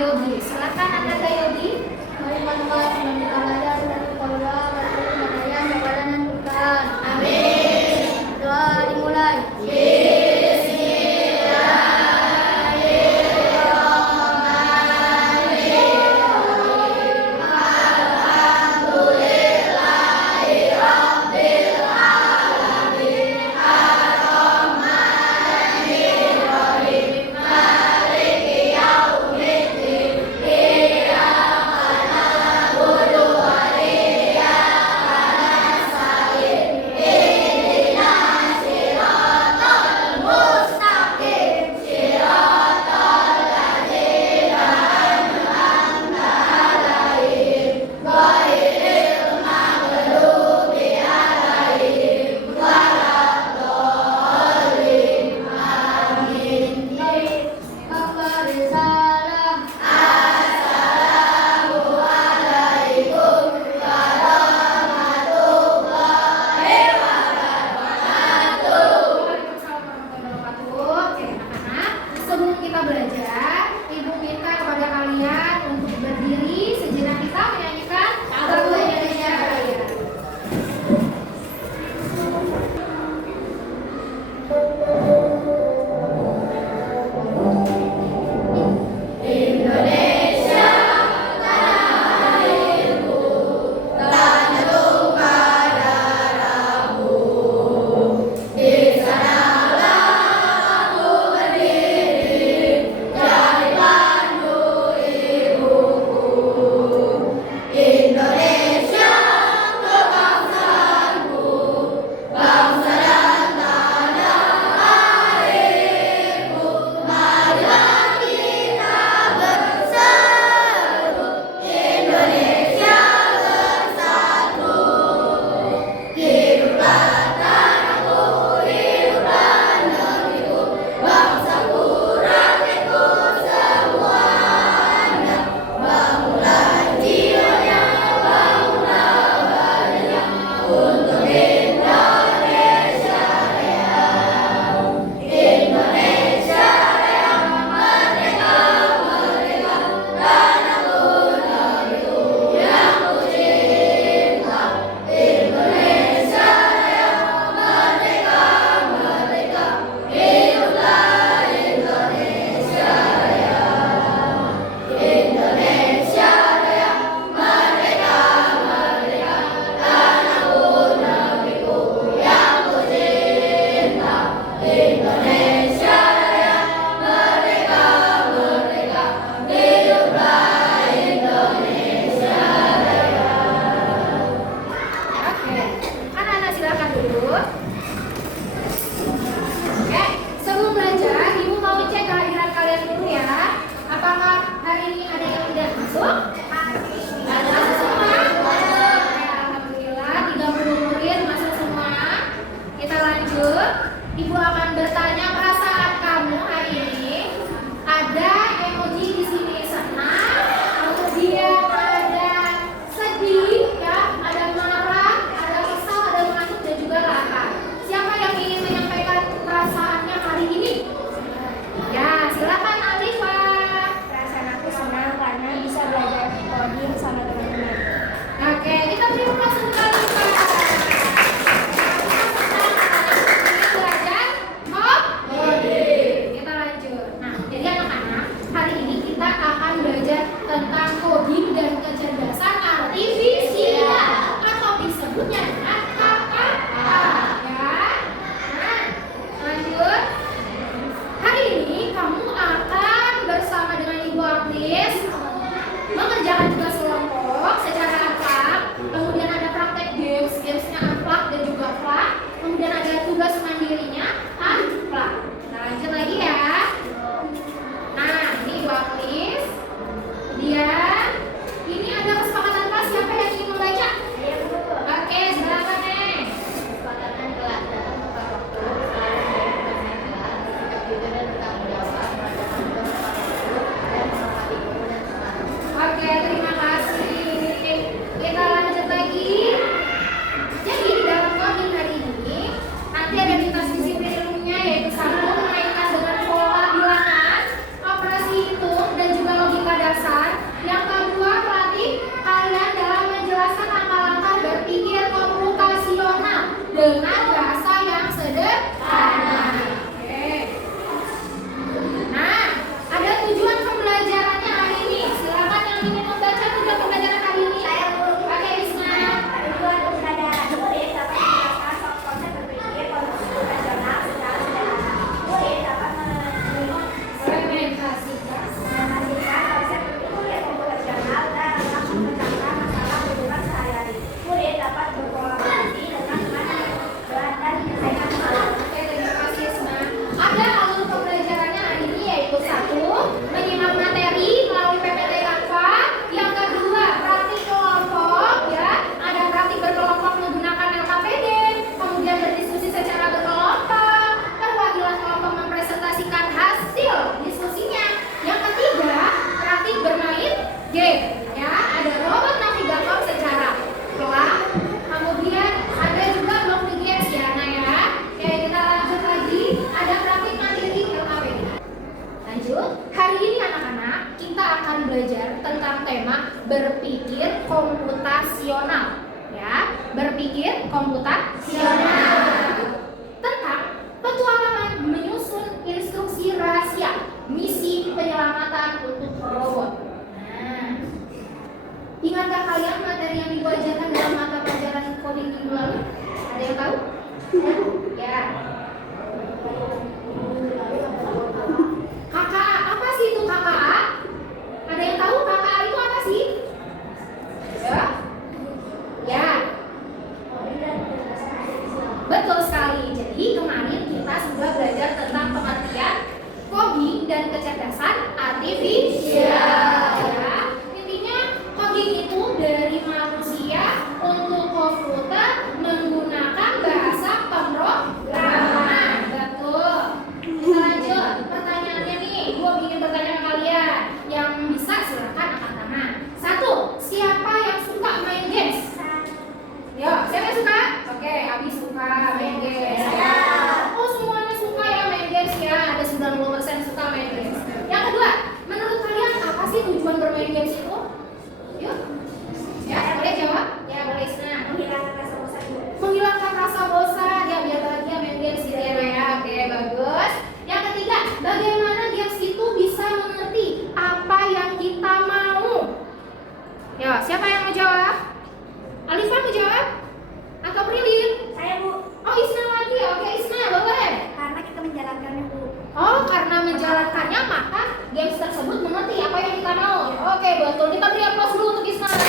Yogi. Silakan Anda Kak Yogi. Mari teman-teman melanjutkan belajar dan berdoa berdoa yang kepada Tuhan. Amin. Doa dimulai. belajar tentang tema berpikir komputasional. Ya, berpikir komputasional. Tentang petualangan menyusun instruksi rahasia, misi penyelamatan untuk robot. Nah, ingatkah kalian materi yang diajarkan dalam mata pelajaran coding minggu lalu? Ada yang tahu? Ya. KKA, apa sih itu KKA? Ada yang tahu KKA itu apa sih? Ya. Ya. Betul sekali. Jadi kemarin kita sudah belajar tentang pengertian coding dan kecerdasan artifisial. Ya. Intinya coding itu dari manusia untuk komputer menggunakan bahasa pemrograman. Betul. Kita lanjut. Pertanyaannya nih, gue bikin pertanyaan ke kalian. Yang bisa silakan angkat tangan. 1. Siapa yang suka main games? Yo, siapa yang suka? Oke, Abi suka main games. Ya. Oh, semuanya suka ya main games ya. Ada 90% suka main games. Yang kedua, menurut kalian apa sih tujuan bermain games itu? Yuk. Ya, boleh jawab? Ya, boleh Isna. Menghilangkan rasa bosan. Menghilangkan rasa bosan. Ya, biar bahagia main games gitu ya, ya. Oke, bagus. Yang ketiga, bagaimana games itu bisa mengerti apa yang kita mau? Ya, siapa yang mau jawab? Alifa mau jawab? Atau Prilin? Saya Bu, Oh, Isna lagi. Oke, Isna, boleh. karena kita menjalankannya Bu. Oh, karena menjalankannya maka games tersebut mengerti apa yang kita mau. Oke, betul. Kita beri aplaus dulu untuk Isna. Isna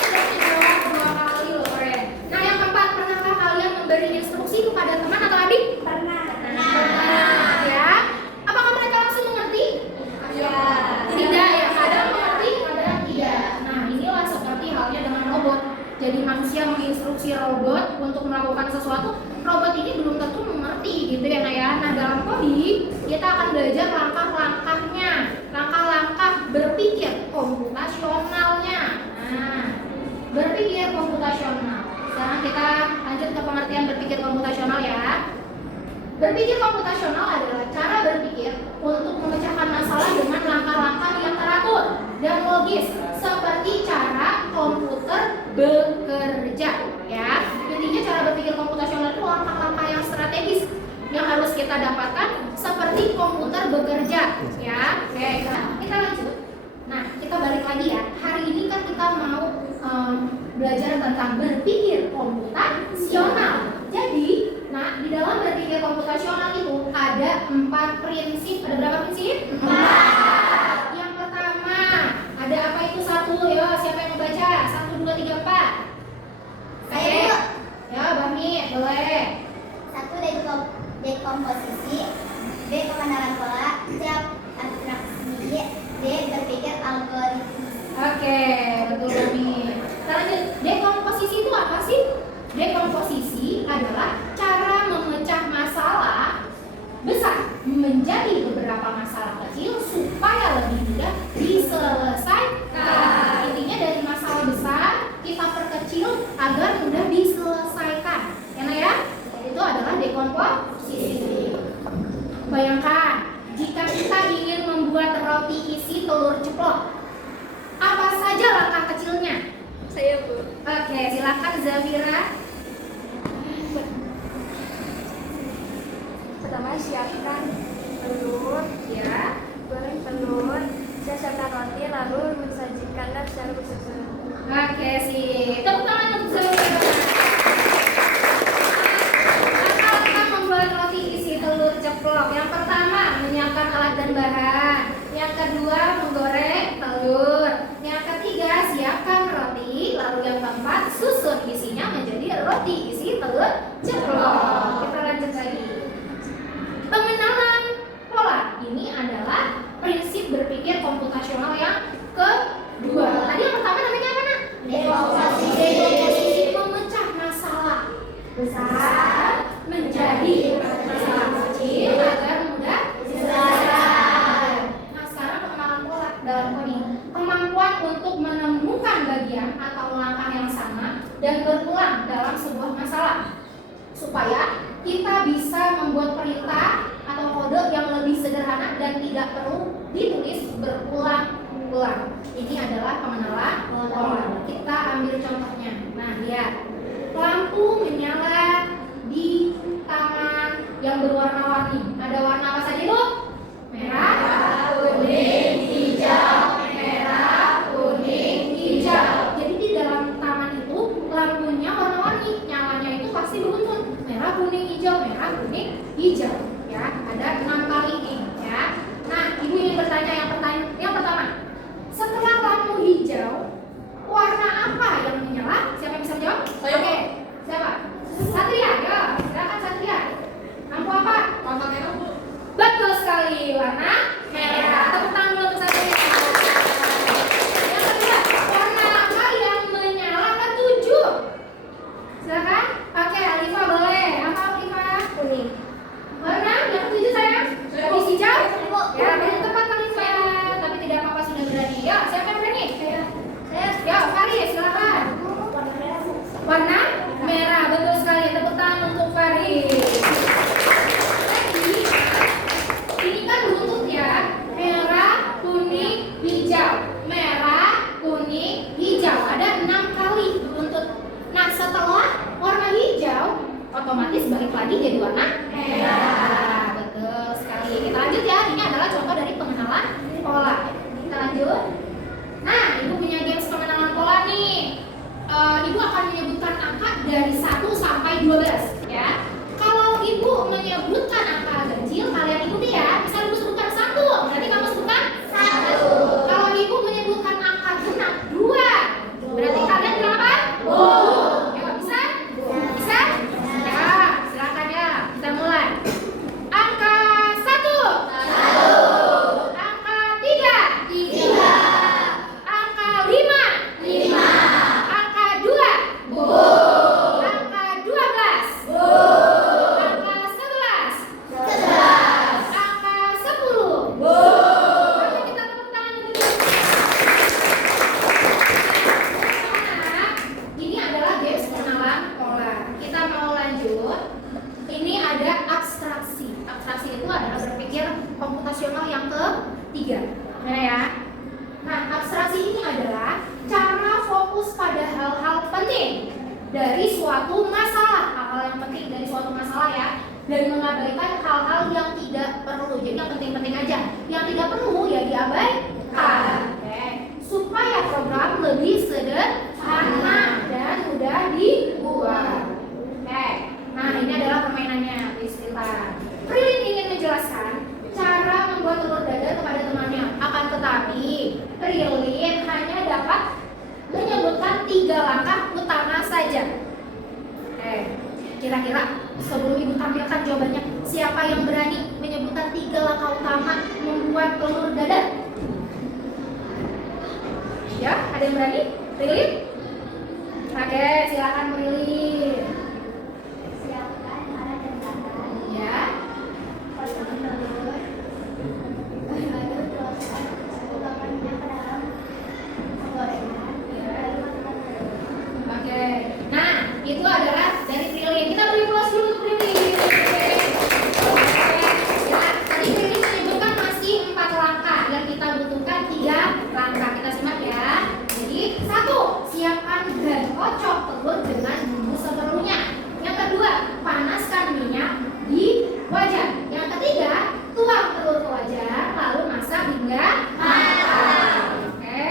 sudah menjawab 2 kali loh, keren. Nah, yang keempat, pernahkah kalian memberi instruksi kepada teman atau adik? Pernah. Pernah, ya. Apakah mereka langsung mengerti? Ya. Tidak ya, kadang mengerti, kadang tidak. Nah, inilah seperti halnya dengan robot. Jadi manusia menginstruksi robot untuk melakukan sesuatu, robot ini belum tentu mengerti gitu ya Nah ya. Nah, dalam coding kita akan belajar langkah-langkahnya, langkah-langkah berpikir komputasionalnya. Nah, berpikir komputasional. Sekarang kita lanjut ke pengertian berpikir komputasional ya. Berpikir komputasional adalah cara berpikir untuk memecahkan masalah dengan langkah-langkah yang teratur dan logis seperti cara komputer bekerja ya. Intinya cara berpikir komputasional itu langkah-langkah yang strategis yang harus kita dapatkan seperti komputer bekerja ya. Oke, kita lanjut. Nah, kita balik lagi ya. Hari ini kan kita mau belajar tentang berpikir komputasional. Jadi, nah, di dalam berpikir komputasional itu ada 4 prinsip. Ada berapa prinsip? 4. Yang pertama, ada apa itu? 1. Ya, siapa yang membaca? 1, 2, 3, 4. Saya Oke. Bu. Ya, Bami, boleh. 1. Dekomposisi. B. Pemandangan pola. C. Abstraksi. D. Berpikir algoritma. Oke, betul Bami. Kita lanjut. Dekomposisi itu apa sih? Dekomposisi adalah cara memecah masalah besar menjadi beberapa masalah kecil supaya lebih mudah diselesaikan. Intinya dari masalah besar kita perkecil agar mudah diselesaikan. Ya, Nah ya? Itu adalah dekomposisi. Bayangkan jika kita ingin membuat roti isi telur ceplok, apa saja langkah kecilnya? Saya Bu. Oke, silakan Zafira. Pertama, siapkan telur, Ya. goreng telur, siapkan roti, lalu mensajikannya secara bersusun. Oke, sih. Tepuk tangan untuk Zafira. Langkah membuat roti isi telur ceplok. Yang pertama, menyiapkan alat dan bahan. Yang kedua, menggoreng telur. Yang ketiga, siapkan roti. Lalu yang keempat, susun isinya menjadi roti isi telur ceplok. Kita lanjut lagi. Pengenalan pola. Ini adalah prinsip berpikir komputasional yang kedua. Tadi yang pertama namanya apa, Nak? Dekomposisi. Dekomposisi, memecah masalah besar menjadi masalah kecil agar mudah diselesaikan. Nah, sekarang pengenalan pola dalam coding. Kemampuan untuk menemukan bagian atau langkah yang sama dan berulang dalam sebuah masalah supaya kita bisa membuat perintah atau kode yang lebih sederhana dan tidak tidak perlu ditulis berulang-ulang. Ini adalah pengenalan pola. Kita ambil contohnya. Nah, lihat. Lampu menyala di taman yang berwarna-warni. Ada warna apa saja itu? Merah, kuning, hijau. Merah, kuning, hijau. Jadi di dalam taman itu lampunya warna-warni. Nyalanya itu pasti beruntun. Merah, kuning, hijau. Merah, kuning, hijau. Ya, ada 6 kali ini. Ya. Nah, ibu ingin bertanya yang pertama. Setelah lampu hijau, warna apa yang menyala? Siapa yang bisa menjawab? Oke, siapa? Satria, ya. Silakan Satria. Lampu apa? Warna merah. Betul sekali, warna merah. Tepuk tangan dulu untuk Satria. Yang kedua, warna apa yang menyala ketujuh? Silakan. Oke, Alifa boleh. Apa Alifa? Kuning. Warna yang ketujuh sayang? Habis hijau? Ya, belum tepat Alifa. Tapi tidak apa-apa, sudah berani. Ya, siapa yang berani? Ya, Faris, silakan. Warna merah, betul sekali. Tepuk tangan untuk Faris. Jadi, ini kan beruntut ya. Merah, kuning, hijau. Merah, kuning, hijau. Ada 6 kali beruntut. Nah, setelah warna hijau, otomatis balik lagi jadi warna merah. Betul sekali. Kita lanjut ya. Ini adalah contoh dari pengenalan pola. Kita lanjut. Nah, ibu punya games pengenalan pola nih. Ibu akan menyebutkan angka dari 1 sampai 12 ya. Kalau ibu menyebutkan angka ganjil, kalian ikuti ya. Misal ibu sebutkan 1, berarti kamu sebutkan 1. Kalau ibu menyebutkan angka genap 2, berarti kalian bilang apa? Ya, bisa? Bisa? Ya, silakan ya. Kita mulai. Angka 1. Angka 3. Angka 5. Angka 2. Angka 12. Angka 11. Angka 10. Ayo kita tepuk tangan dulu. Nah, ini adalah games pengenalan pola. Kita mau lanjut. Ini ada abstraksi. Abstraksi itu adalah berpikir komputasional yang ketiga. Nah ya. Nah, abstraksi ini adalah cara fokus pada hal-hal penting dari suatu masalah, hal-hal yang penting dari suatu masalah ya, dan mengabaikan hal-hal yang tidak perlu. Jadi yang penting-penting aja, yang tidak perlu ya diabaikan. Oke. Supaya program lebih sederhana dan mudah dibuat. Oke. Nah, ini adalah permainannya, Bismillah. Prilin ingin menjelaskan cara membuat telur dadar kepada temannya. Akan tetapi, Prilin hanya dapat menyebutkan 3 langkah utama saja. Kira-kira sebelum ibu tampilkan jawabannya, siapa yang berani menyebutkan 3 langkah utama membuat telur dadar? Ya, ada yang berani? Prilin? Oke, silakan Prilin. Siapkan alat dan bahan. Ya. Pasangkan telur. Lalu tuangkan satukannya ke dalam gorengan. Lalu masukkan telur. Oke. Nah, itu adalah dari Prilin. Kita beri plus dulu untuk Prilin. Oke. Ya, tadi Prilin menyebutkan masih 4 langkah yang kita butuhkan 3 langkah. Kita simak ya. Jadi, 1, siapkan dan kocok telur dengan bumbu seperlunya. Yang kedua, panaskan minyak di wajan. Yang ketiga, tuang telur ke wajan lalu masak hingga matang. Oke.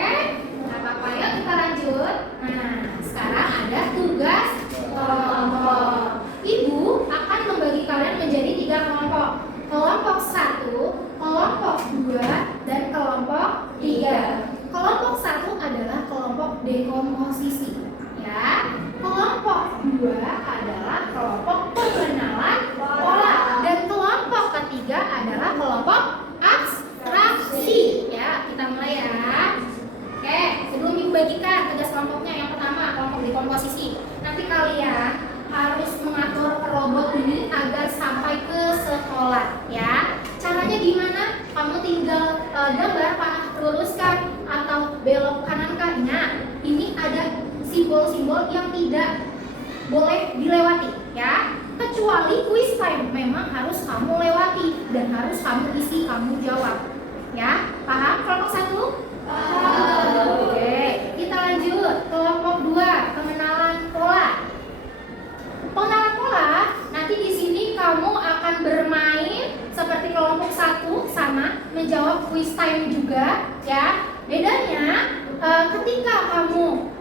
Nah, apa ya, kita lanjut. Nah, sekarang ada tugas kelompok. Ibu akan membagi kalian menjadi 3 kelompok. Kelompok 1, kelompok 2, dan kelompok 3. Kelompok 1 adalah kelompok dekomposisi. Ya. Kelompok 2 adalah kelompok pengenalan pola. Dan kelompok ketiga adalah kelompok abstraksi. Ya, kita mulai ya. Oke, sebelum ibu bagikan tugas kelompoknya, yang pertama kelompok dekomposisi. Nanti kalian harus mengatur robot ini agar sampai ke sekolah ya. Caranya gimana? Kamu tinggal gambar, panah luruskan atau belok kanan kah? Nah, ini ada simbol-simbol yang tidak boleh dilewati ya. Kecuali quiz time memang harus kamu lewati dan harus kamu isi, kamu jawab. Ya, paham kelompok 1? Oke, kita lanjut kelompok 2, pengenalan pola. Pengenalan pola, nanti di sini kamu akan bermain seperti kelompok 1 sama, menjawab quiz time juga, ya. Bedanya ketika kamu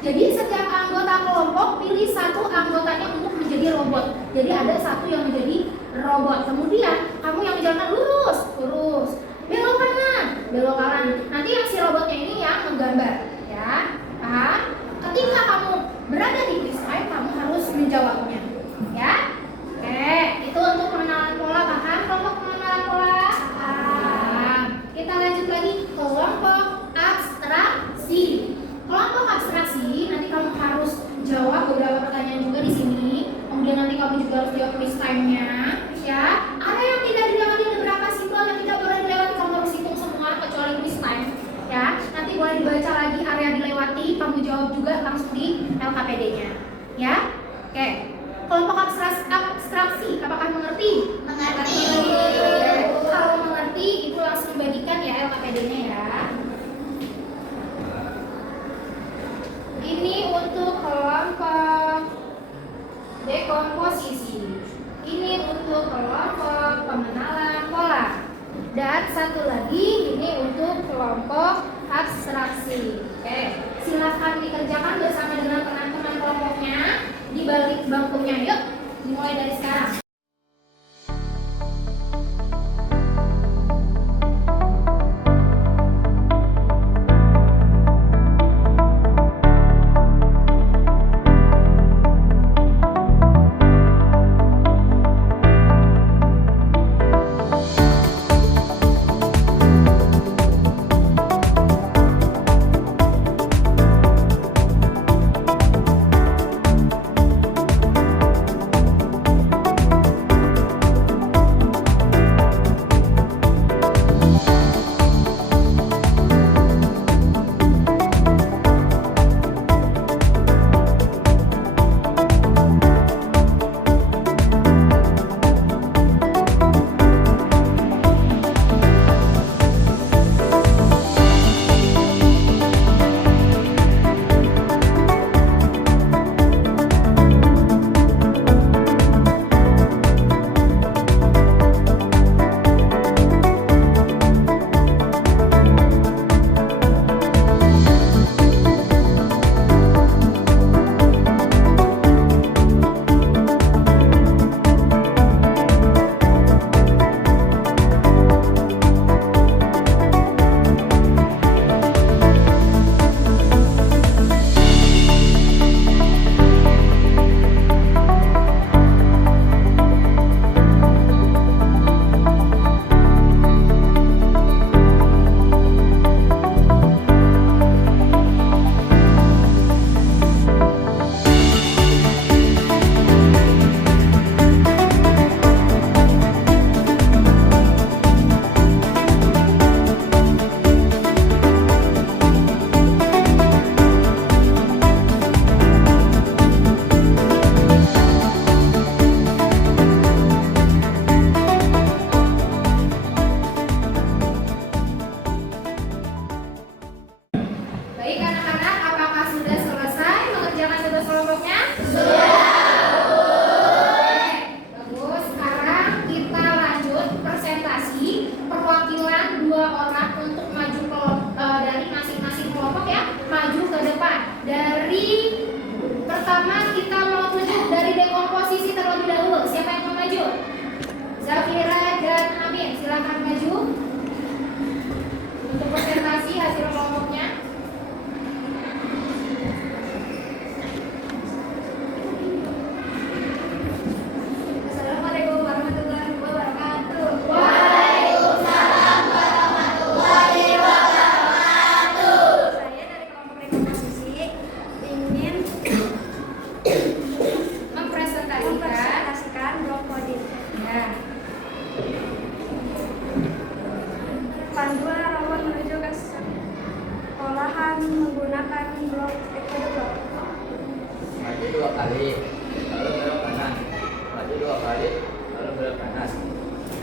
jadi setiap anggota kelompok pilih satu anggotanya untuk menjadi robot. Jadi ada satu yang menjadi robot. Kemudian kamu yang menjalankan lurus, belok kanan. Nanti yang si robotnya ini yang menggambar, ya. Paham? Ketika kamu berada di quiz time, kamu harus menjawabnya, ya. Oke, itu untuk pengenalan pola. Paham kelompok pengenalan pola? Paham. Kita lanjut lagi kelompok abstraksi. Kelompok abstraksi, nanti kamu harus jawab beberapa pertanyaan juga di sini. Kemudian nanti kamu juga harus jawab quiz time-nya, ya. Ada yang tidak dilewati, ada berapa simbol yang tidak boleh dilewati, kamu harus hitung semua kecuali quiz time, ya. Nanti boleh dibaca lagi area dilewati, kamu jawab juga langsung di LKPD-nya, ya. Oke. Kelompok abstraksi, apakah mengerti? Mengerti. Kalau mengerti, itu langsung dibagikan ya LKPD-nya ya. Ini untuk kelompok dekomposisi. Ini untuk kelompok pengenalan pola. Dan satu lagi ini untuk kelompok abstraksi. Oke, silakan dikerjakan bersama dengan teman-teman kelompoknya di balik bangkunya. Yuk, dimulai dari sekarang.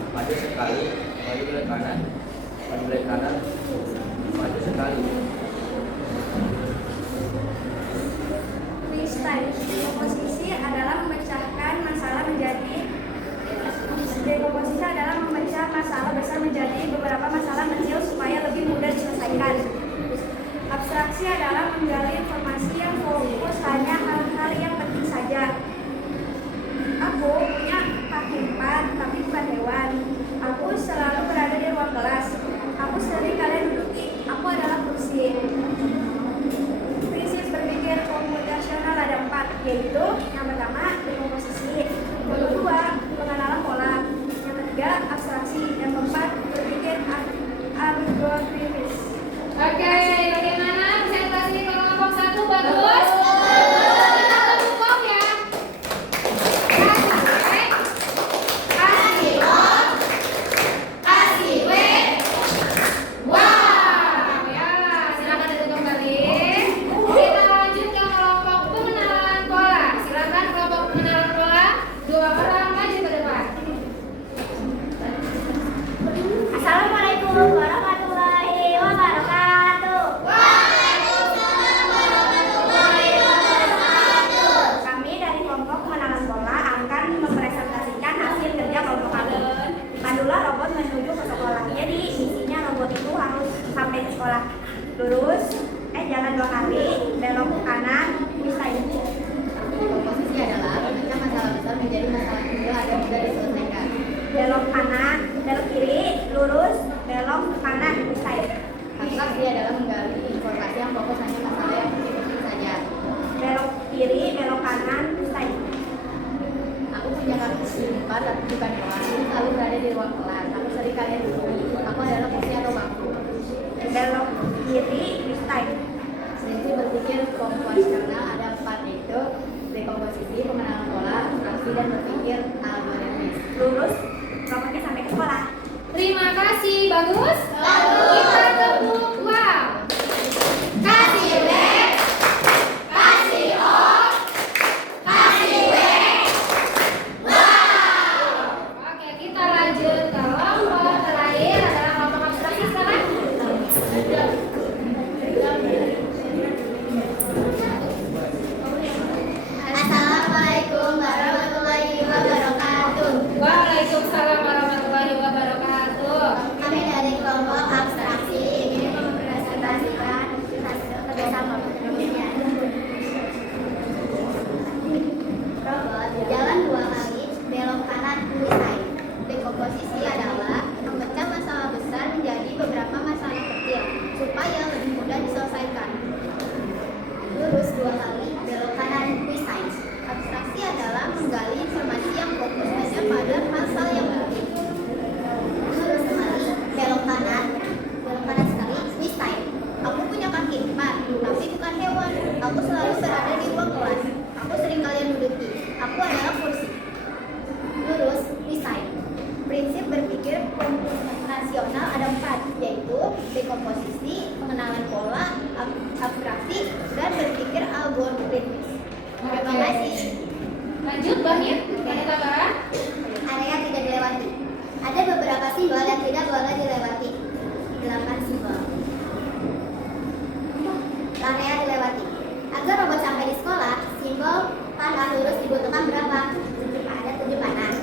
Maju sekali, maju ke kanan, Sebelah kanan maju sekali. Freestyle. Dekomposisi adalah memecahkan masalah menjadi Dekomposisi adalah memecah masalah besar menjadi beberapa masalah kecil supaya lebih mudah diselesaikan. Abstraksi adalah menggali informasi yang fokus hanya hal-hal yang penting saja. Aku punya kaki 4, tapi bukan hewan. Aku selalu berada di ruang kelas. Aku sering kalian duduki. Aku adalah kursi. Prinsip berpikir komputasional ada 4, yaitu yang pertama dekomposisi, yang kedua pengenalan pola, yang ketiga abstraksi, yang keempat berpikir algoritmis. Oke, bagaimana presentasi kelompok 1? Bagus? Kita kelompok ya. Kasih O, kasih W. Wow, ya, silakan duduk kembali. Kita lanjut ke kelompok pengenalan pola. Silakan kelompok pengenalan pola. 2 orang maju ke depan. Assalamualaikum warahmatullahi wabarakatuh. Kami dari kelompok pengenalan pola akan mempresentasikan hasil kerja kelompok kami. Pandulah robot menuju ke sekolah. Jadi isinya robot itu harus sampai ke sekolah. Lurus, jalan 2 kali, belok ke kanan, bisa ini. Komposisi adalah memecah masalah besar menjadi masalah kecil agar mudah diselesaikan. Belok kanan, belok kiri, lurus, belok ke kanan, bisa ini. Abstraksi adalah menggali informasi yang fokus hanya masalah yang penting saja. Belok kiri, belok kanan, bisa ini. Aku punya kaki 4 tapi bukan hewan. Aku selalu berada di ruang kelas. Aku sering kalian duduki. Aku adalah kursi atau bangku. Belok kiri, bisa ini. Prinsip berpikir komputasional ada 4, yaitu dekomposisi, pengenalan pola, abstraksi, dan berpikir algoritmis. Lurus, robotnya sampai ke sekolah. Terima kasih, bagus? Kita tepuk wow. Kasih W, kasih O, kasih W. Wow. Oke, kita lanjut ke kelompok terakhir adalah kelompok abstraksi sekarang. Assalamualaikum warahmatullahi wabarakatuh. Waalaikumsalam warahmatullahi wabarakatuh. Kami dari kelompok abstraksi ingin mempresentasikan hasil kerja kelompok berikutnya. Robot jalan 2 kali, belok kanan selesai. Dekomposisi adalah memecah masalah besar menjadi beberapa masalah kecil supaya lebih mudah diselesaikan. Lurus 2 kali, belok kanan selesai. Abstraksi adalah menggali informasi yang fokus hanya pada hal yang penting. Lurus sekali, belok kanan sekali, selesai. Aku punya kaki 4, tapi bukan hewan. Aku selalu berada di ruang kelas. Aku sering kalian duduki. Aku adalah kursi. Lurus, selesai. Prinsip berpikir komputasional ada 4, yaitu dekomposisi, pengenalan pola, abstraksi, dan berpikir algoritmis. Terima kasih. Lanjut, Bahir. Wanita Barat. Area tidak dilewati. Ada beberapa simbol yang tidak boleh dilewati. 8 simbol. Area dilewati. Agar robot sampai di sekolah, simbol panah lurus dibutuhkan berapa? Ada 7 panah.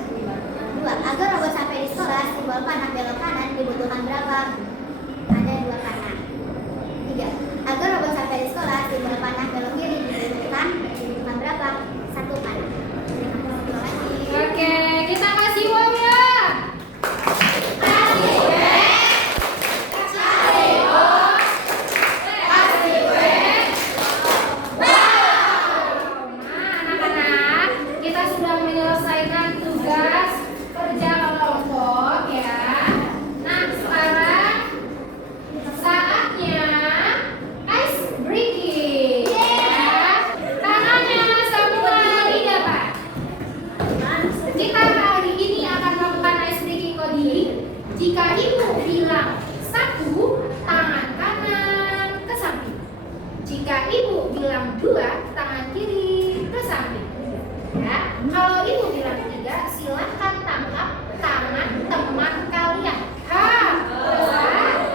2. Agar robot sampai di sekolah, simbol panah belok kanan dibutuhkan berapa? Ada 2 panah. 3. Agar robot sampai di sekolah, simbol panah belok kiri dibutuhkan berapa? 1 panah. Terima kasih. Oke, kita kasih wow ya. Kasih W, kasih O, kasih W. Wow. Nah, anak-anak, kita sudah menyelesaikan tugas kerja kelompok ya. Nah, sekarang saatnya ice breaking. Ya. Tangannya semua di depan. Kita hari ini akan melakukan ice breaking coding. Jika ibu bilang 1, tangan kanan ke samping. Jika ibu bilang 2, tangan kiri ke samping. Ya, kalau ibu bilang 3, silahkan tangkap tangan teman kalian. Ha, 2,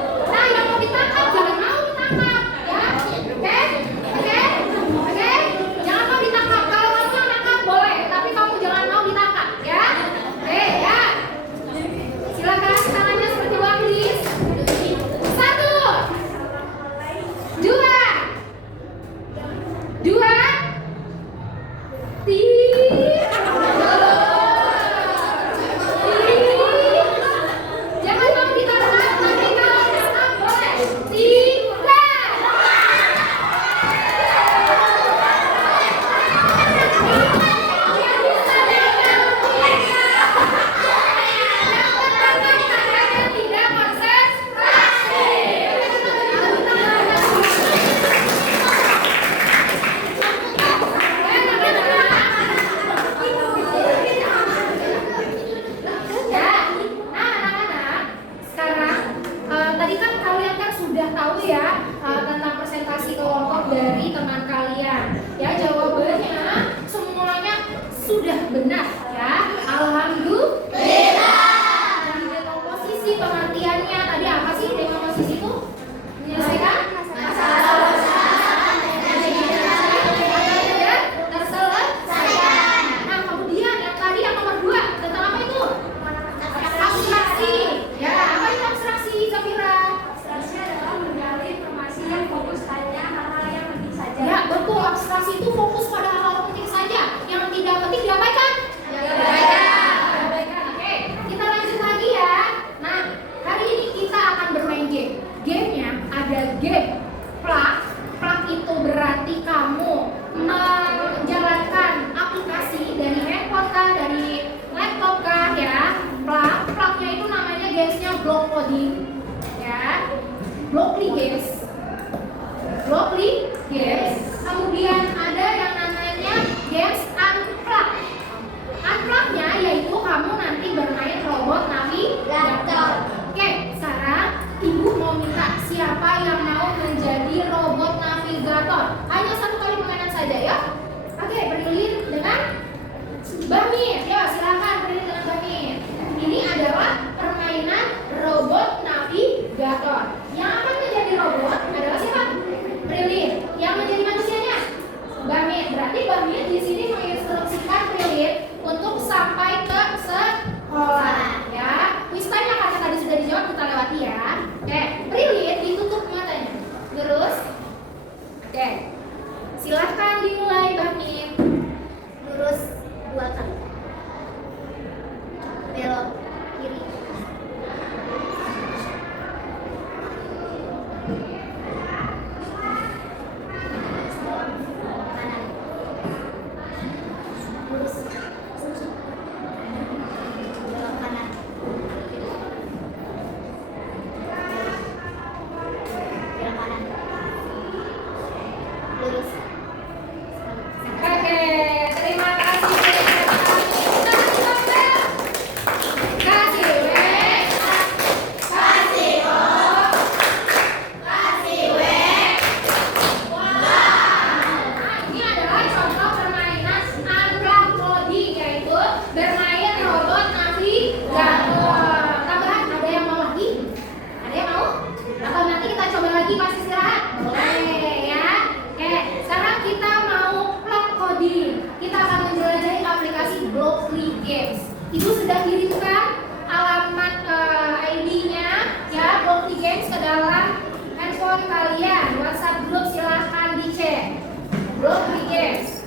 sudah tahu ya tentang presentasi kelompok dari teman kalian. Ya, jawabannya semuanya sudah benar ya. Alhamdulillah. Dan dekomposisi pengertiannya tadi apa sih? Dekomposisi itu menyelesaikan masalah terselesaikan. Nah, kemudian yang tadi yang nomor 2 tentang apa itu? Abstraksi. Ya, apa itu abstraksi, Safira? Abstraksi adalah menggali informasi yang fokus hanya hal-hal yang penting saja. Ya, betul. Abstraksi itu fokus pada hal-hal penting saja. Yang tidak penting diabaikan. Diabaikan. Oke, kita lanjut lagi ya. Nah, hari ini kita akan bermain game. Gamenya ada game plug. Plug itu berarti kamu menjalankan aplikasi dari handphone kah, dari laptop kah ya. Plug. Plugnya itu namanya gamesnya block coding. Ya, Blockly Games. Blockly Games. Kemudian ada yang namanya Games Unplug. Unplug-nya yaitu kamu nanti bermain robot navigator. Oke, sekarang ibu mau minta siapa yang mau menjadi robot navigator. Hanya 1 kali permainan saja ya. Oke, berdiri dengan Bamir. Ya, silakan berdiri dengan Bamir. Ini adalah permainan robot navigator. Yang akan menjadi robot adalah siapa? Prilin. Yang menjadi manusianya? Bamir. Berarti Bamir di sini menginstruksikan Prilin untuk sampai ke sekolah. Ya. Quiz time-nya karena tadi sudah dijawab kita lewati ya. Oke, Prilin ditutup matanya. Terus, oke. Silahkan dimulai Bamir. Lurus 2 kali. Belok kiri. Kanan. Lurus. Belok kanan. Belok kanan. Lurus. Oke, terima kasih. Kasih W. Kasih O. Kasih W. Nah, ini adalah contoh permainan unplug coding, yaitu bermain robot navigator. Tambahan, ada yang mau lagi? Ada yang mau? Atau nanti kita coba lagi pas istirahat? Boleh ya. Oke, sekarang kita mau plug coding. Kita akan menjelajahi aplikasi Blockly Games. Ibu sudah kirimkan alamat ID-nya ya Blockly Games ke dalam handphone kalian. WhatsApp grup silahkan dicek. Blockly Games.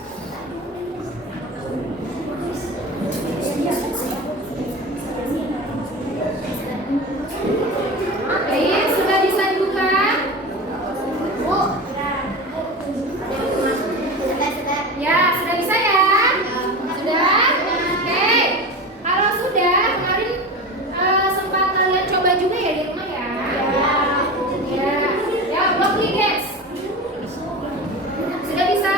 Oke, sudah bisa dibuka? Bu. Ya, sudah bisa ya? Sudah? Oke. Kalau sudah, kemarin sempat kalian coba juga ya di rumah ya? Ya. Ya, Blockly Games. Sudah bisa?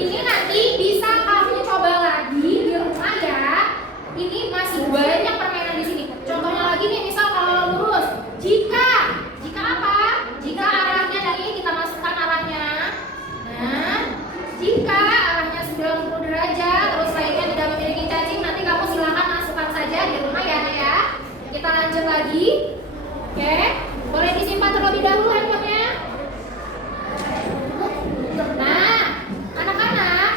Ini nanti bisa kamu coba lagi di rumah ya. Ini masih banyak permainan di sini. Contohnya lagi nih, misal kalau lurus, jika apa? Jika arahnya nih kita masukkan arahnya. Nah, jika arahnya 90 derajat, terus lainnya tidak memiliki cacing, nanti kamu silakan masukkan saja di rumah ya, Nak ya. Kita lanjut lagi. Oke, boleh disimpan terlebih dahulu handphonenya. Nah, anak-anak,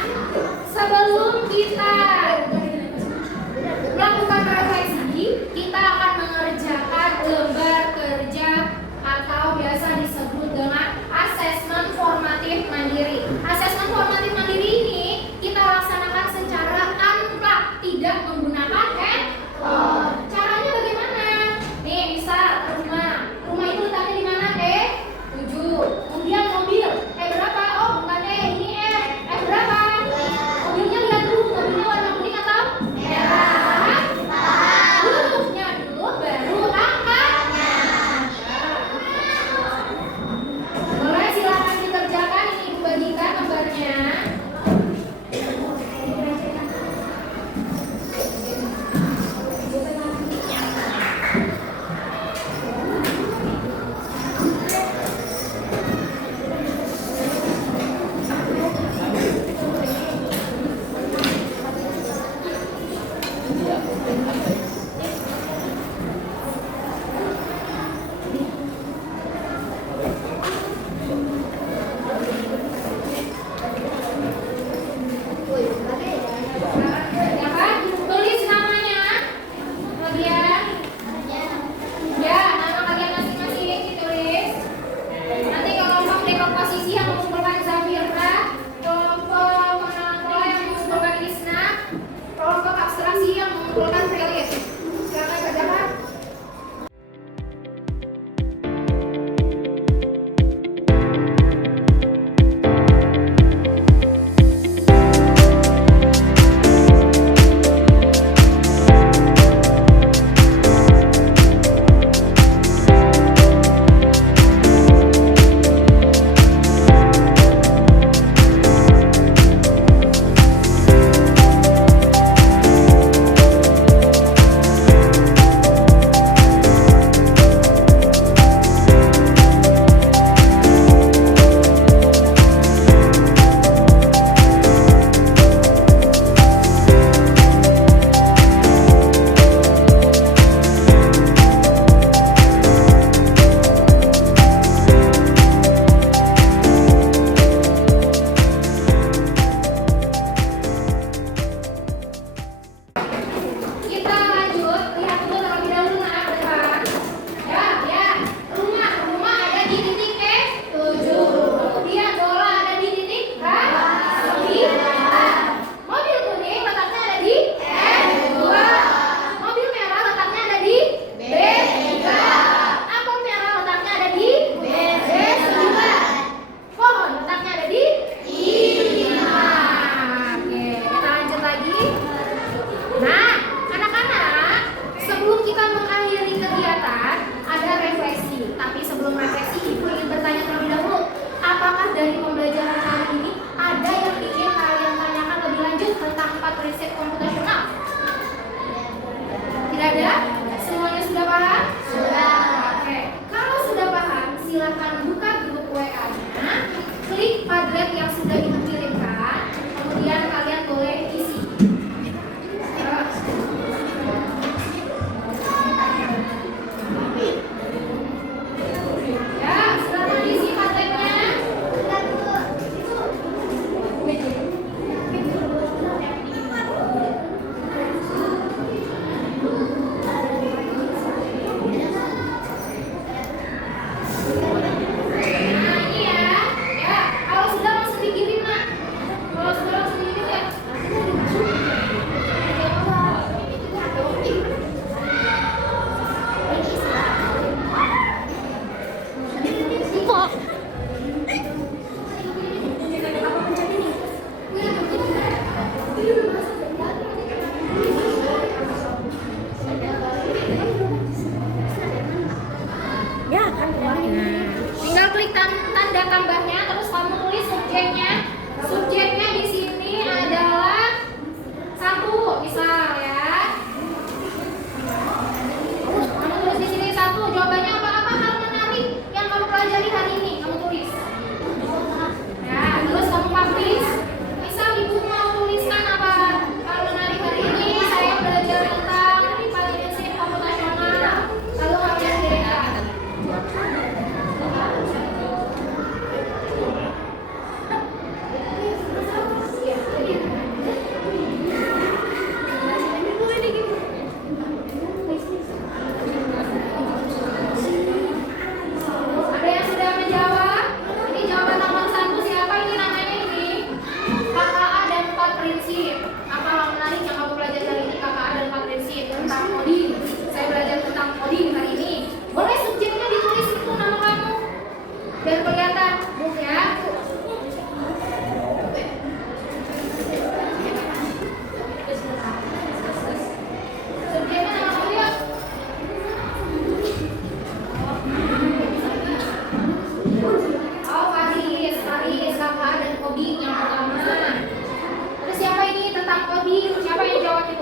sebelum kita melakukan refleksi, kita akan mengerjakan lembar kerja atau biasa disebut dengan asesmen formatif mandiri. Asesmen formatif mandiri ini kita laksanakan secara tanpa tidak menggunakan handphone. Caranya bagaimana? Nih, misal rumah itu letaknya di mana,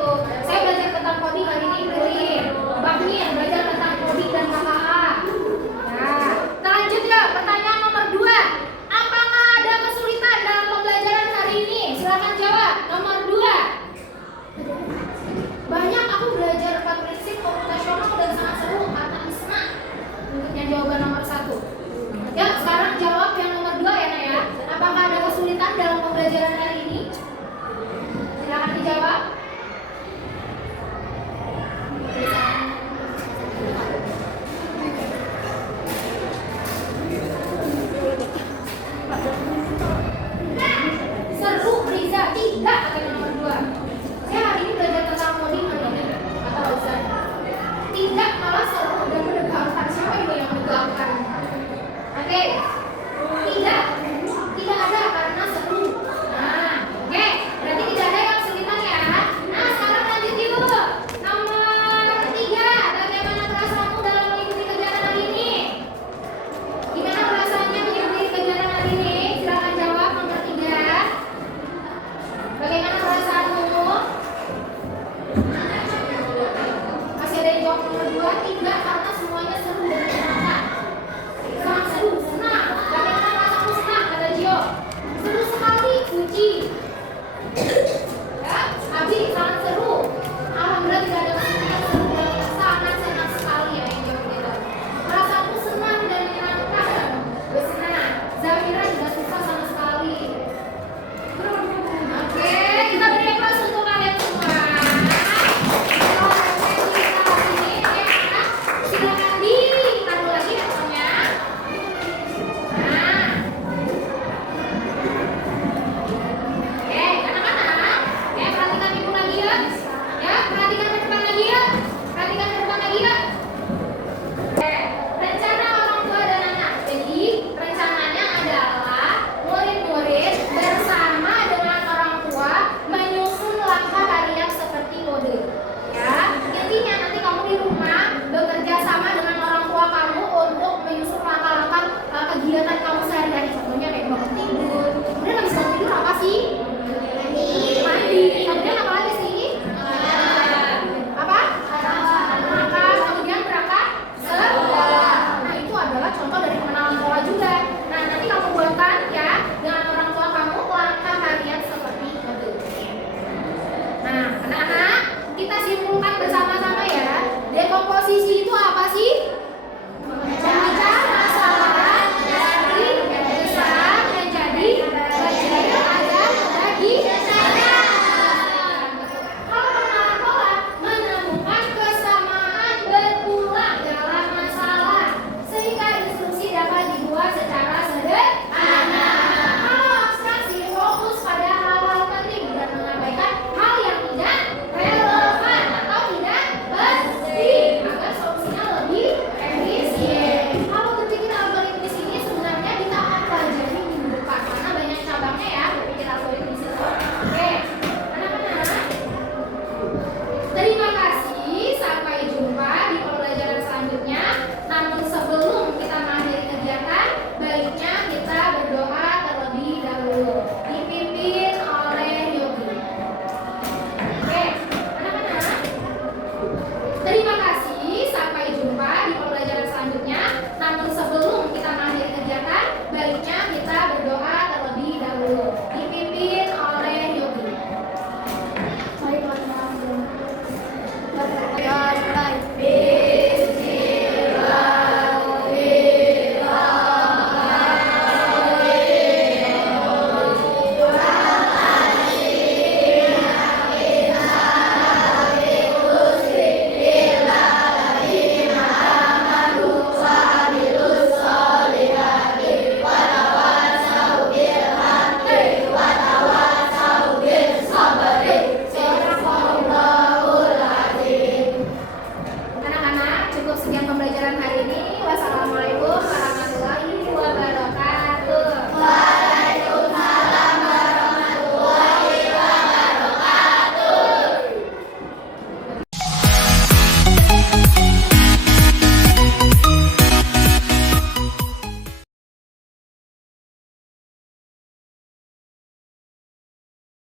tuh. Saya belajar tentang coding hari ini dengerin. Bakmir belajar tentang coding dan KKA. Nah, kita lanjut ya. Pertanyaan nomor 2. Apakah ada kesulitan dalam pembelajaran hari ini? Silakan jawab. Nomor 2.